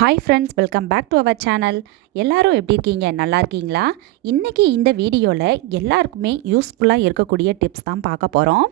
Hi friends welcome back to our channel எல்லோரும் எப்படி இருக்கீங்க? நல்லா இருக்கீங்களா? இன்றைக்கி இந்த வீடியோவில் எல்லாருக்குமே யூஸ்ஃபுல்லாக இருக்கக்கூடிய டிப்ஸ் தான் பார்க்க போகிறோம்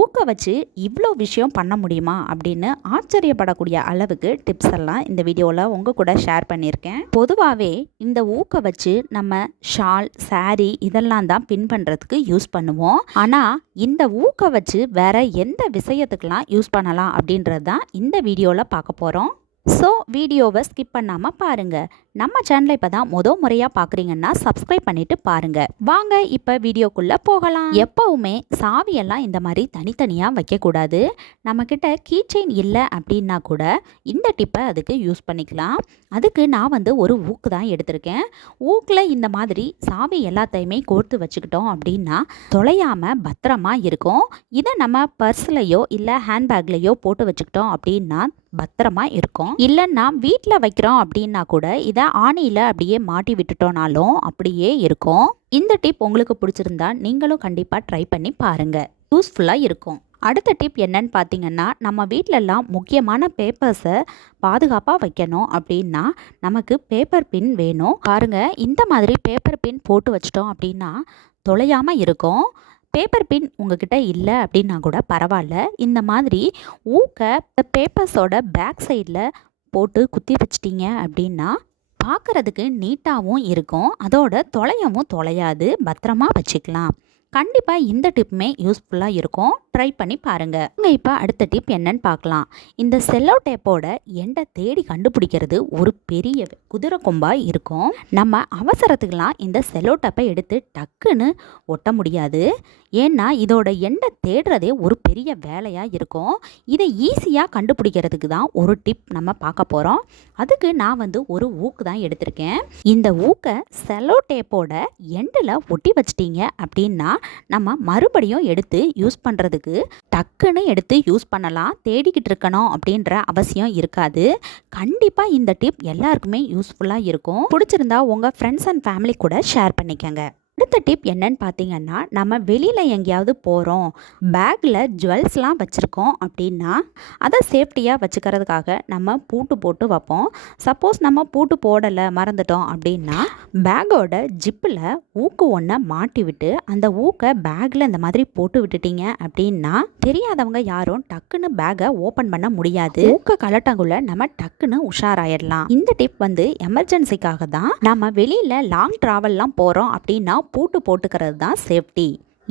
ஊக்க வச்சு இவ்வளோ விஷயம் பண்ண முடியுமா? அப்படின்னு ஆச்சரியப்படக்கூடிய அளவுக்கு டிப்ஸ் எல்லாம் இந்த வீடியோவில் உங்கள் கூட ஷேர் பண்ணியிருக்கேன். பொதுவாகவே இந்த ஊக்க வச்சு நம்ம ஷால் saree இதெல்லாம் தான் பின் பண்ணுறதுக்கு யூஸ் பண்ணுவோம். ஆனால் இந்த ஊக்க வச்சு வேறு எந்த விஷயத்துக்கெலாம் யூஸ் பண்ணலாம் அப்படின்றது தான் இந்த வீடியோவில் பார்க்க போகிறோம் ஸோ வீடியோவை ஸ்கிப் பண்ணாமல் பாருங்கள் நம்ம சேனலை இப்போ தான் மொதல் முறையாக பார்க்குறீங்கன்னா சப்ஸ்கிரைப் பண்ணிவிட்டு பாருங்கள் வாங்க இப்போ வீடியோக்குள்ளே போகலாம். எப்போவுமே சாவியெல்லாம் இந்த மாதிரி தனித்தனியாக வைக்கக்கூடாது. நம்மக்கிட்ட கீ செயின் இல்லை அப்படின்னா கூட இந்த டிப்பை அதுக்கு யூஸ் பண்ணிக்கலாம். அதுக்கு நான் வந்து ஒரு ஊக்கு தான் எடுத்திருக்கேன். ஊக்கில் இந்த மாதிரி சாவி எல்லாத்தையுமே கோர்த்து வச்சுக்கிட்டோம் அப்படின்னா தொலையாமல் பத்திரமா இருக்கும். இதை நம்ம பர்ஸ்லையோ இல்லை ஹேண்ட்பேக்லேயோ போட்டு வச்சுக்கிட்டோம் அப்படின்னா பத்திரமா இருக்கும். இல்லைன்னா வீட்டில் வைக்கிறோம் அப்படின்னா கூட இதை ஆணியில் அப்படியே மாட்டி விட்டுட்டோனாலும் அப்படியே இருக்கும். இந்த டிப் உங்களுக்கு பிடிச்சிருந்தா நீங்களும் கண்டிப்பாக ட்ரை பண்ணி பாருங்கள் யூஸ்ஃபுல்லாக இருக்கும். அடுத்த டிப் என்னன்னு பார்த்தீங்கன்னா நம்ம வீட்டிலலாம் முக்கியமான பேப்பர்ஸை பாதுகாப்பாக வைக்கணும் அப்படின்னா நமக்கு பேப்பர் பின் வேணும். பாருங்கள் இந்த மாதிரி பேப்பர் பின் போட்டு வச்சிட்டோம் அப்படின்னா தொலையாமல் இருக்கும். பேப்பர் பின் உங்ககிட்ட இல்லை அப்படின்னா கூட பரவாயில்ல. இந்த மாதிரி ஊக்க பேப்பர்ஸோட பேக் சைடில் போட்டு குத்தி வச்சிட்டிங்க அப்படின்னா பார்க்குறதுக்கு நீட்டாகவும் இருக்கும். அதோட தொலையவும் தொலையாது. பத்திரமா வச்சுக்கலாம். கண்டிப்பாக இந்த டிப்புமே யூஸ்ஃபுல்லாக இருக்கும். ட்ரை பண்ணி பாருங்கள் இங்கே இப்போ அடுத்த டிப் என்னன்னு பார்க்கலாம். இந்த செல்லோ டேப்போட எண்டை தேடி கண்டுபிடிக்கிறது ஒரு பெரிய குதிரை கொம்பாக இருக்கும். நம்ம அவசரத்துக்கெல்லாம் இந்த செல்லோ டேப்பை எடுத்து டக்குன்னு ஒட்ட முடியாது. ஏன்னா இதோட எண்டை தேடுறதே ஒரு பெரிய வேலையாக இருக்கும். இதை ஈஸியாக கண்டுபிடிக்கிறதுக்கு தான் ஒரு டிப் நம்ம பார்க்க போகிறோம் அதுக்கு நான் வந்து ஒரு ஊக்கு தான் எடுத்திருக்கேன். இந்த ஊக்கை செலோ டேப்போட எண்டில் ஒட்டி வச்சிட்டிங்க அப்படின்னா நம்ம மறுபடியும் எடுத்து யூஸ் பண்ணுறதுக்கு டக்குன்னு எடுத்து யூஸ் பண்ணலாம் தேடிக்கிட்டு இருக்கணும் அப்படின்ற அவசியம் இருக்காது. கண்டிப்பாக இந்த டிப் எல்லாருக்குமே யூஸ்ஃபுல்லாக இருக்கும். பிடிச்சிருந்தா உங்கள் ஃப்ரெண்ட்ஸ் அண்ட் ஃபேமிலி கூட ஷேர் பண்ணிக்கங்க. அடுத்த டிப் என்னன்னு பார்த்தீங்கன்னா நம்ம வெளியில் எங்கேயாவது போகிறோம் பேக்கில் ஜுவல்ஸ்லாம் வச்சுருக்கோம் அப்படின்னா அதை சேஃப்டியாக வச்சுக்கிறதுக்காக நம்ம பூட்டு போட்டு வைப்போம். சப்போஸ் நம்ம பூட்டு போடலை மறந்துட்டோம் அப்படின்னா பேக்கோட ஜிப்பில் ஊக்கு ஒன்றை மாட்டி விட்டு அந்த ஊக்கை பேக்கில் இந்த மாதிரி போட்டு விட்டுட்டீங்க அப்படின்னா தெரியாதவங்க யாரும் டக்குன்னு பேக்கை ஓப்பன் பண்ண முடியாது. ஊக்க கலட்டங்குள்ள நம்ம டக்குன்னு உஷாராயிடலாம் இந்த டிப் வந்து எமர்ஜென்சிக்காக தான். நம்ம வெளியில் லாங் ட்ராவல்லாம் போகிறோம் அப்படின்னா பூட்டு போட்டுக்கிறது தான் சேஃப்டி.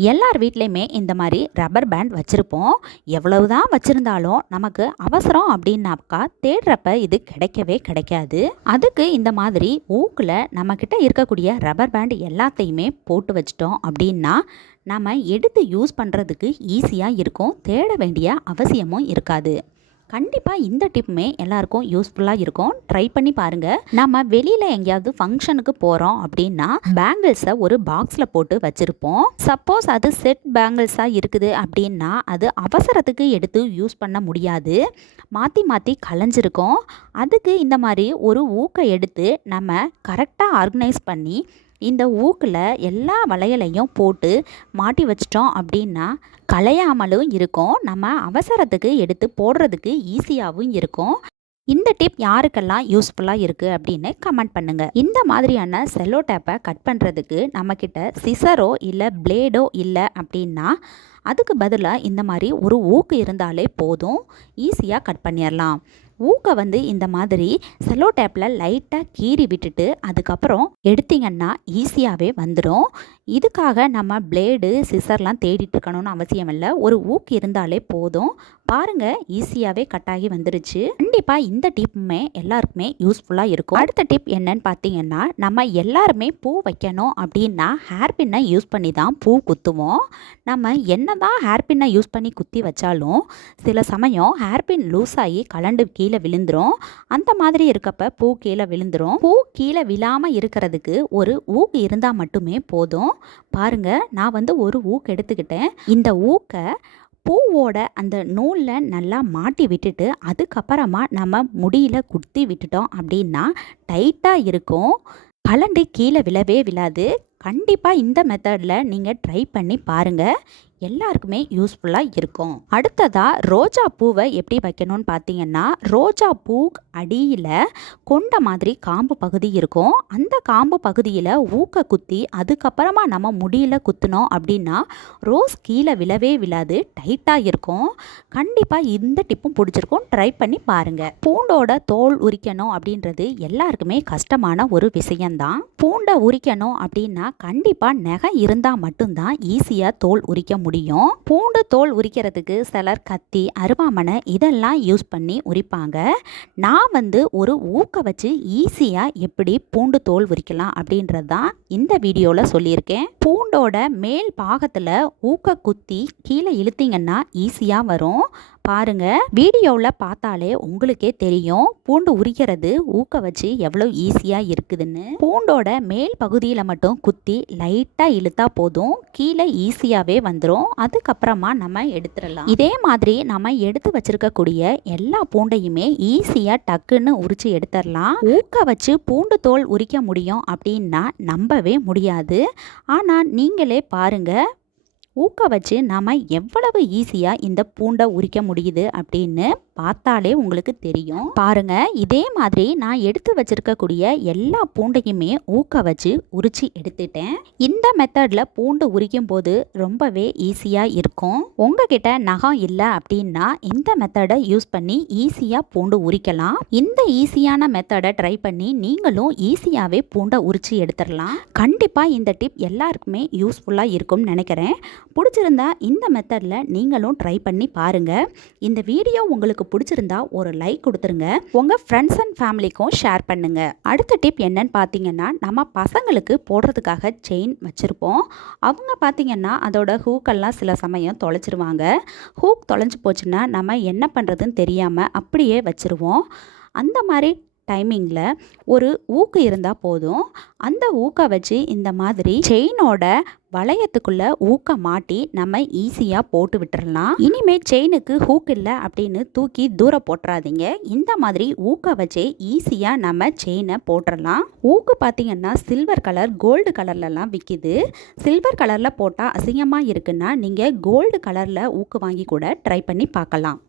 எல்லார் வீட்லேயுமே இந்த மாதிரி ரப்பர் பேண்ட் வச்சுருப்போம். எவ்வளவு தான் வச்சுருந்தாலும் நமக்கு அவசரம் அப்படின்னாக்கா தேடுறப்ப இது கிடைக்கவே கிடைக்காது. அதுக்கு இந்த மாதிரி ஊக்கில் நம்மக்கிட்ட இருக்கக்கூடிய ரப்பர் பேண்ட் எல்லாத்தையுமே போட்டு வச்சிட்டோம் அப்படின்னா நம்ம எடுத்து யூஸ் பண்ணுறதுக்கு ஈஸியாக இருக்கும். தேட வேண்டிய அவசியமும் இருக்காது. கண்டிப்பாக இந்த டிப்புமே எல்லாருக்கும் யூஸ்ஃபுல்லாக இருக்கும். ட்ரை பண்ணி பாருங்கள் நம்ம வெளியில் எங்கேயாவது ஃபங்க்ஷனுக்கு போகிறோம் அப்படின்னா பேங்கிள்ஸை ஒரு பாக்ஸில் போட்டு வச்சுருப்போம். சப்போஸ் அது செட் பேங்கிள்ஸாக இருக்குது அப்படின்னா அது அவசரத்துக்கு எடுத்து யூஸ் பண்ண முடியாது. மாற்றி மாற்றி கலைஞ்சிருக்கும். அதுக்கு இந்த மாதிரி ஒரு ஊக்கை எடுத்து நம்ம கரெக்டாக ஆர்கனைஸ் பண்ணி இந்த ஊக்கில் எல்லா வளையலையும் போட்டு மாட்டி வச்சிட்டோம் அப்படின்னா கலையாமலும் இருக்கும். நம்ம அவசரத்துக்கு எடுத்து போடுறதுக்கு ஈஸியாகவும் இருக்கும். இந்த டிப் யாருக்கெல்லாம் யூஸ்ஃபுல்லாக இருக்குது அப்படின்னு கமெண்ட் பண்ணுங்கள் இந்த மாதிரியான செல்லோ டேப்பை கட் பண்ணுறதுக்கு நம்மக்கிட்ட சிசரோ இல்லை பிளேடோ இல்லை அப்படின்னா அதுக்கு பதிலாக இந்த மாதிரி ஒரு ஊக்கு இருந்தாலே போதும். ஈஸியாக கட் பண்ணிடலாம் ஊக்க வந்து இந்த மாதிரி செல்லோ டேப்பில் லைட்டாக கீறி விட்டுட்டு அதுக்கப்புறம் எடுத்தீங்கன்னா ஈஸியாகவே வந்துடும் இதுக்காக நம்ம பிளேடு சிசர்லாம் தேடிட்டு இருக்கணும்னு அவசியம் இல்லை. ஒரு ஊக்கு இருந்தாலே போதும். பாருங்கள் ஈஸியாகவே கட்டாகி வந்துருச்சு. கண்டிப்பாக இந்த டிப்புமே எல்லாருக்குமே யூஸ்ஃபுல்லாக இருக்கும். அடுத்த டிப் என்னன்னு பார்த்தீங்கன்னா நம்ம எல்லாருமே பூ வைக்கணும் அப்படின்னா ஹேர் பின்னை யூஸ் பண்ணி தான் பூ குத்துவோம். நம்ம என்ன தான் ஹேர் பின்னை யூஸ் பண்ணி குத்தி வச்சாலும் சில சமயம் ஹேர் பின் லூஸ் ஆகி கலண்டு கீழே விழுந்துரும். அந்த மாதிரி இருக்கப்ப பூ கீழே விழுந்துரும். பூ கீழே விழாமல் இருக்கிறதுக்கு ஒரு ஊக்கு இருந்தால் மட்டுமே போதும். பாருங்க நான் வந்து ஒரு ஊக்கு எடுத்துக்கிட்டேன். இந்த ஊக்கை பூவோட அந்த நூலில் நல்லா மாட்டி விட்டுட்டு அதுக்கப்புறமா நம்ம முடியில் குத்தி விட்டுட்டோம் அப்படின்னா டைட்டாக இருக்கும். கலண்டு கீழே விழவே விழாது. கண்டிப்பாக இந்த மெத்தடில் நீங்கள் ட்ரை பண்ணி பாருங்கள் எல்லாருக்குமே யூஸ்ஃபுல்லாக இருக்கும். அடுத்ததாக ரோஜா பூவை எப்படி வைக்கணும்னு பார்த்தீங்கன்னா ரோஜா பூ அடியில் கொண்ட மாதிரி காம்பு பகுதி இருக்கும். அந்த காம்பு பகுதியில் ஊக்க குத்தி அதுக்கப்புறமா நம்ம முடியில் குத்தினோம் அப்படின்னா ரோஸ் கீழே விழவே விழாது டைட்டாக இருக்கும். கண்டிப்பாக இந்த டிப்பும் பிடிச்சிருக்கும். ட்ரை பண்ணி பாருங்கள் பூண்டோட தோல் உரிக்கணும் அப்படின்றது எல்லாருக்குமே கஷ்டமான ஒரு விஷயம்தான். பூண்டை உரிக்கணும் அப்படின்னா கண்டிப்பாக நகை இருந்தால் மட்டும்தான் ஈஸியாக தோல் உரிக்க முடியும் முடியும். பூண்டு தோல் உரிக்கிறதுக்கு சிலர் கத்தி அருவாமனை இதெல்லாம் யூஸ் பண்ணி உரிப்பாங்க. நான் வந்து ஒரு ஊக்க வச்சு ஈஸியாக எப்படி பூண்டு தோல் உரிக்கலாம் அப்படின்றது தான் இந்த வீடியோவில் சொல்லியிருக்கேன். பூண்டோட மேல் பாகத்தில் ஊக்க குத்தி கீழே இழுத்தீங்கன்னா ஈஸியாக வரும். பாருங்க. வீடியோவில் பார்த்தாலே உங்களுக்கே தெரியும். பூண்டு உரிக்கிறது ஊக்க வச்சு எவ்வளோ ஈஸியாக இருக்குதுன்னு. பூண்டோட மேல் பகுதியில் மட்டும் குத்தி லைட்டாக இழுத்தா போதும். கீழே ஈஸியாகவே வந்துடும் அதுக்கப்புறமா நம்ம எடுத்துடலாம். இதே மாதிரி நம்ம எடுத்து வச்சிருக்கக்கூடிய எல்லா பூண்டையுமே ஈஸியாக டக்குன்னு உரிச்சு எடுத்துடலாம். ஊக்க வச்சு பூண்டு தோல் உரிக்க முடியும் அப்படின்னா நம்பவே முடியாது. ஆனால் நீங்களே பாருங்கள் ஊக்க வச்சு நாம் எவ்வளவு ஈஸியாக இந்த பூண்டை உரிக்க முடியுது அப்படின்னு பார்த்தாலே உங்களுக்கு தெரியும். பாருங்க இதே மாதிரி நான் எடுத்து வச்சிருக்கக்கூடிய எல்லா பூண்டையுமே ஊக்க வச்சு உரிச்சு எடுத்துட்டேன். இந்த மெத்தடில் பூண்டு உரிக்கும் போது ரொம்பவே ஈஸியாக இருக்கும். உங்ககிட்ட நகம் இல்லை அப்படின்னா இந்த மெத்தடை யூஸ் பண்ணி ஈஸியாக பூண்டு உரிக்கலாம். இந்த ஈஸியான மெத்தடை ட்ரை பண்ணி நீங்களும் ஈஸியாகவே பூண்டை உரிச்சு எடுத்துடலாம். கண்டிப்பாக இந்த டிப் எல்லாருக்குமே யூஸ்ஃபுல்லாக இருக்கும்னு நினைக்கிறேன். பிடிச்சிருந்தா இந்த மெத்தடில் நீங்களும் ட்ரை பண்ணி பாருங்கள் இந்த வீடியோ உங்களுக்கு பிடிச்சிருந்தா ஒரு லைக் கொடுத்துருங்க. உங்கள் ஃப்ரெண்ட்ஸ் அண்ட் ஃபேமிலிக்கும் ஷேர் பண்ணுங்கள் அடுத்த டிப் என்னன்னு பார்த்தீங்கன்னா நம்ம பசங்களுக்கு போடுறதுக்காக செயின் வச்சுருப்போம். அவங்க பார்த்தீங்கன்னா அதோட ஹூக்கெல்லாம் சில சமயம் தொலைச்சிருவாங்க. ஹூக் தொலைஞ்சு போச்சுன்னா நம்ம என்ன பண்ணுறதுன்னு தெரியாமல் அப்படியே வச்சுருவோம். அந்த மாதிரி டைமிங்கில் ஒரு ஊக்கு இருந்தால் போதும். அந்த ஊக்கை வச்சு இந்த மாதிரி செயினோட வளையத்துக்குள்ள ஊக்க மாட்டி நம்ம ஈஸியாக போட்டு விட்டுறலாம். இனிமே செயினுக்கு ஹூக் இல்லை அப்படின்னு தூக்கி தூர போட்டுறாதீங்க. இந்த மாதிரி ஊக்க வச்சே ஈஸியாக நம்ம செயினை போட்டுடலாம் ஊக்கு பார்த்தீங்கன்னா சில்வர் கலர் கோல்டு கலர்லலாம் விற்கிது சில்வர் கலரில் போட்டால் அசிங்கமாக இருக்குன்னா நீங்கள் கோல்டு கலரில் ஊக்கு வாங்கி கூட ட்ரை பண்ணி பார்க்கலாம்.